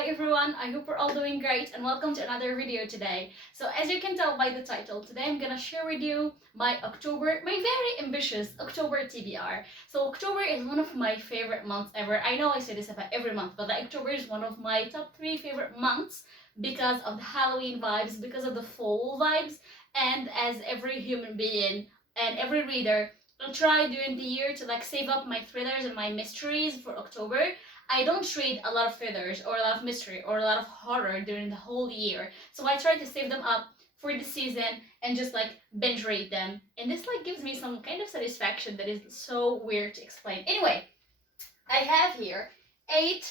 Hi everyone, I hope we're all doing great and welcome to another video today. So as you can tell by the title, today I'm gonna share with you my very ambitious October TBR. So October is one of my favorite months ever. I know I say this about every month, but like October is one of my top 3 favorite months because of the Halloween vibes, because of the fall vibes, and as every human being and every reader, I'll try during the year to like save up my thrillers and my mysteries for October. I don't read a lot of thrillers or a lot of mystery or a lot of horror during the whole year. So I try to save them up for the season and just like binge read them. And this like gives me some kind of satisfaction that is so weird to explain. Anyway, I have here 8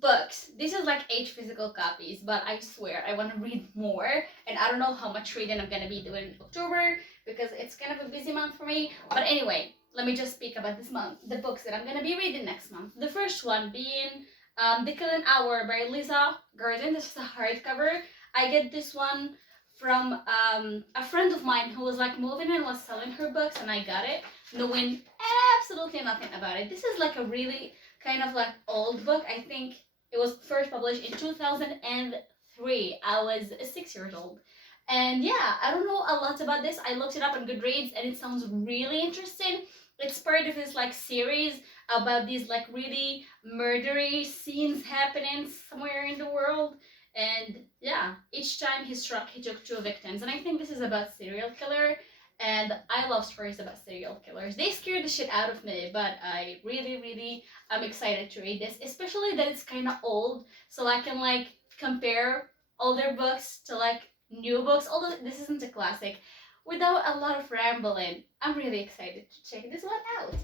books. This is like 8 physical copies, but I swear I want to read more. And I don't know how much reading I'm gonna be doing in October because it's kind of a busy month for me. But anyway, let me just speak about this month, the books that I'm gonna be reading next month. The first one being The Killing Hour by Lisa Gordon. This is a hardcover. I get this one from a friend of mine who was like moving and was selling her books, and I got it knowing absolutely nothing about it. This is like a really kind of like old book. I think it was first published in 2003. I was 6 years old. And yeah, I don't know a lot about this. I looked it up on Goodreads and it sounds really interesting. It's part of this like series about these like really murdery scenes happening somewhere in the world. And yeah, each time he struck, he took 2 victims. And I think this is about serial killer. And I love stories about serial killers. They scare the shit out of me, but I really am excited to read this, especially that it's kind of old, so I can like compare older books to like new books, although this isn't a classic, without a lot of rambling. I'm really excited to check this one out.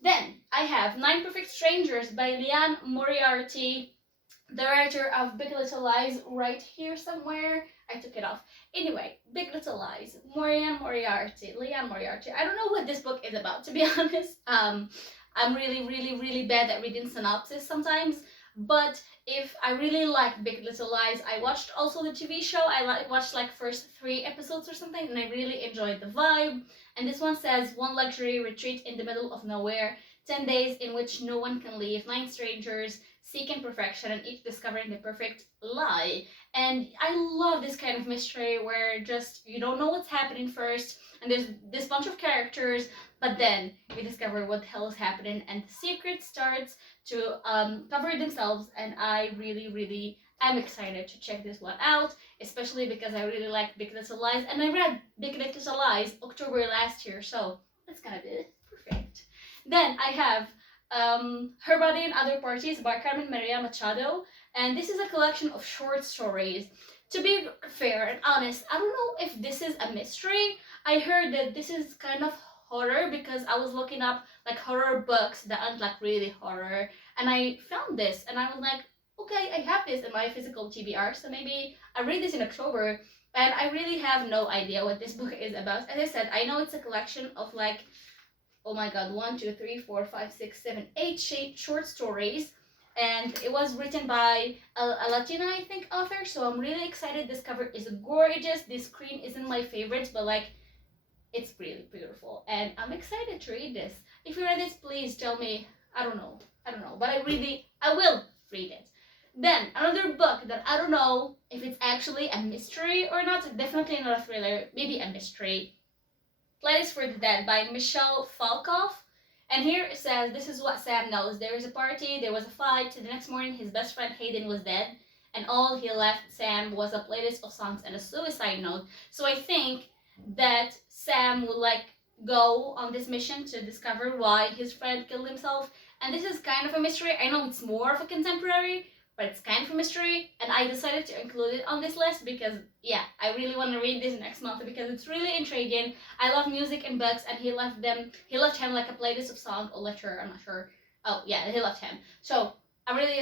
Then I have 9 Perfect Strangers by Liane Moriarty, the writer of Big Little Lies, right here somewhere. I took it off. Anyway, Big Little Lies, Liane Moriarty. I don't know what this book is about, to be honest. I'm really bad at reading synopsis sometimes. But if I really like Big Little Lies, I watched also the TV show. I watched like first 3 episodes or something, and I really enjoyed the vibe. And this one says, one luxury retreat in the middle of nowhere, 10 days in which no one can leave, 9 strangers seeking perfection and each discovering the perfect lie. And I love this kind of mystery where just you don't know what's happening first, and there's this bunch of characters, but then you discover what the hell is happening, and the secret starts to cover themselves. And I really am excited to check this one out, especially because I really like Big Little Lies, and I read Big Little Lies October last year, so that's gonna be perfect. Then I have Her Body and Other Parties by Carmen Maria Machado, and this is a collection of short stories. To be fair and honest, I don't know if this is a mystery. I heard that this is kind of horror because I was looking up like horror books that aren't like really horror, and I found this and I was like, okay, I have this in my physical TBR, so maybe I read this in October. And I really have no idea what this book is about. As I said, I know it's a collection of like, oh my god, 1, 2, 3, 4, 5, 6, 7, 8 short stories. And it was written by a Latina, I think, author. So I'm really excited. This cover is gorgeous. This screen isn't my favorite, but like, it's really beautiful. And I'm excited to read this. If you read this, please tell me. I don't know. But I will read it. Then another book that I don't know if it's actually a mystery or not. Definitely not a thriller. Maybe a mystery. Place for the Dead by Michelle Falkoff. And here it says, this is what Sam knows. There was a party, there was a fight. The next morning, his best friend Hayden was dead. And all he left Sam was a playlist of songs and a suicide note. So I think that Sam will like go on this mission to discover why his friend killed himself. And this is kind of a mystery. I know it's more of a contemporary, but it's kind of a mystery, and I decided to include it on this list because, yeah, I really want to read this next month because it's really intriguing. I love music and books, and he left him like a playlist of songs, or left her, I'm not sure. Oh, yeah, he left him. So I'm really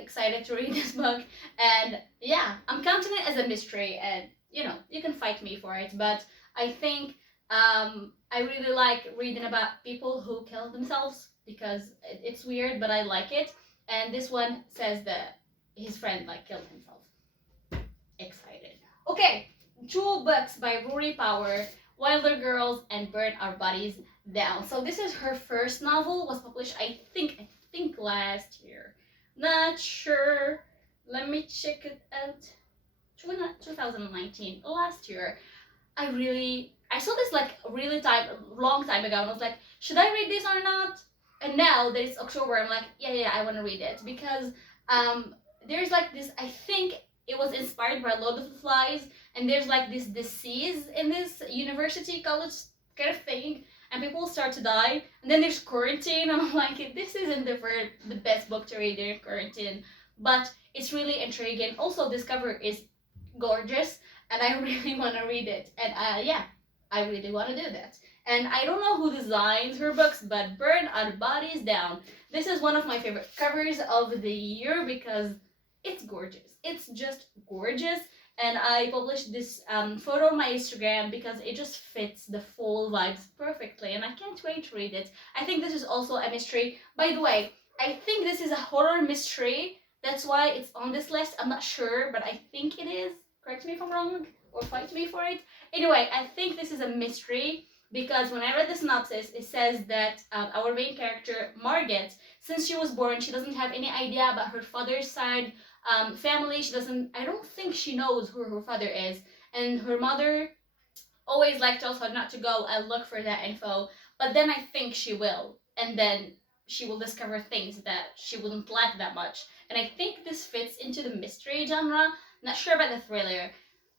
excited to read this book, and yeah, I'm counting it as a mystery, and you know, you can fight me for it, but I think I really like reading about people who kill themselves because it's weird, but I like it. And this one says that his friend like killed himself. Excited. Okay, 2 books by Rory Power, Wiler Girls and Burn Our Bodies Down. So this is her first novel, was published I think last year. Not sure. Let me check it out. 2019, last year. I saw this like really long time ago, and I was like, should I read this or not? And now that it's October, I'm like, yeah, I want to read it because there's like this. I think it was inspired by Lord of the Flies, and there's like this disease in this university college kind of thing, and people start to die, and then there's quarantine, and I'm like, this isn't the best book to read during quarantine, but it's really intriguing. Also, this cover is gorgeous, and I really want to read it. And yeah, I really want to do that. And I don't know who designs her books, but Burn Our Bodies Down. This is one of my favorite covers of the year because it's gorgeous. It's just gorgeous. And I published this photo on my Instagram because it just fits the fall vibes perfectly. And I can't wait to read it. I think this is also a mystery. By the way, I think this is a horror mystery. That's why it's on this list. I'm not sure, but I think it is. Correct me if I'm wrong or fight me for it. Anyway, I think this is a mystery because when I read the synopsis, it says that our main character, Margaret, since she was born, she doesn't have any idea about her father's side family. I don't think she knows who her father is. And her mother always like tells her not to go and look for that info. But then I think she will. And then she will discover things that she wouldn't like that much. And I think this fits into the mystery genre. Not sure about the thriller,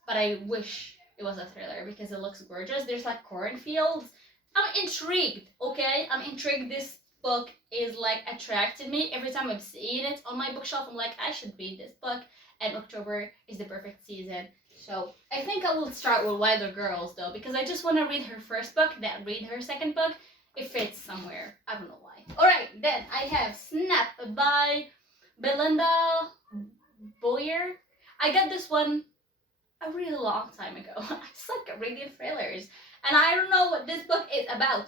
but I wish it was a thriller because it looks gorgeous. There's like cornfields. I'm intrigued, okay? I'm intrigued. This book is like attracting me. Every time I'm seeing it on my bookshelf, I'm like, I should read this book. And October is the perfect season. So I think I will start with Wiler Girls though, because I just want to read her first book, then read her second book. It fits somewhere. I don't know why. Alright, then I have Snap by Belinda Boyer. I got this one a really long time ago. I suck at reading thrillers, and I don't know what this book is about.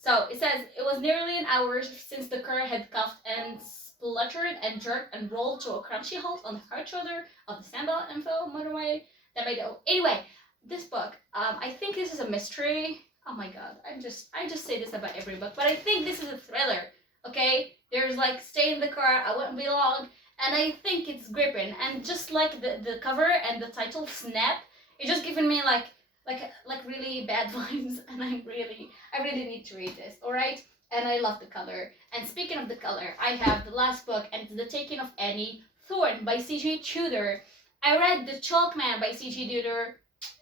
So it says it was nearly an hour since the car had coughed and spluttered and jerked and rolled to a crunchy halt on the hard shoulder of the Sandal Info motorway that made it. Anyway, this book, I think this is a mystery. Oh my god, I just say this about every book, but I think this is a thriller. Okay, there's like stay in the car, I won't be long, and I think it's gripping. And just like the cover and the title Snap, it's just giving me like really bad vibes, and I really need to read this. All right, and I love the color. And speaking of the color, I have the last book, and it's The Taking of Annie Thorne by C.J. Tudor. I read The Chalk Man by C.J. Tudor.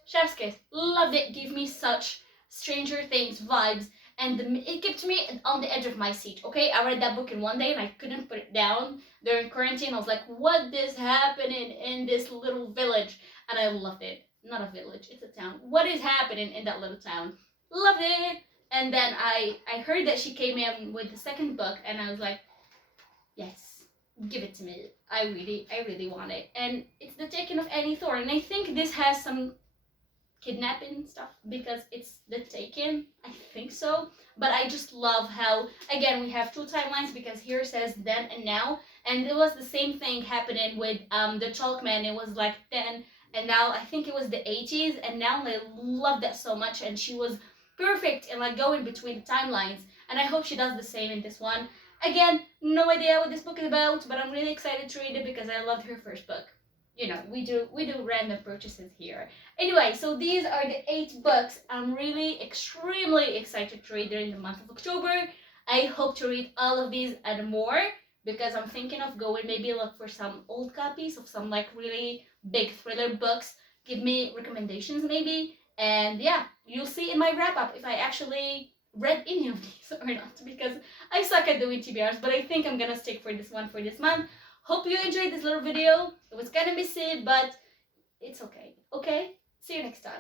Chef's kiss, loved it. Gave me such Stranger Things vibes, and it kept me on the edge of my seat. Okay, I read that book in one day and I couldn't put it down during quarantine. I was like, what is happening in this little village? And I loved it. Not a village, it's a town. What is happening in that little town? Loved it. And then I heard that she came in with the second book, and I was like, yes, give it to me. I really want it. And it's The Taking of Annie Thorne, and I think this has some kidnapping stuff because it's The Taken, I think so. But I just love how, again, we have two timelines because here it says then and now, and it was the same thing happening with the Chalkman. It was like then and now. I think it was the 80s, and now I love that so much, and she was perfect in like going between the timelines, and I hope she does the same in this one. Again, no idea what this book is about, but I'm really excited to read it because I loved her first book. You know, we do random purchases here. Anyway, so these are the 8 books I'm really extremely excited to read during the month of October. I hope to read all of these and more because I'm thinking of going maybe look for some old copies of some like really big thriller books. Give me recommendations maybe. And yeah, you'll see in my wrap up if I actually read any of these or not, because I suck at doing TBRs, but I think I'm gonna stick for this one for this month. Hope you enjoyed this little video. It was kind of messy, but it's okay. Okay? See you next time.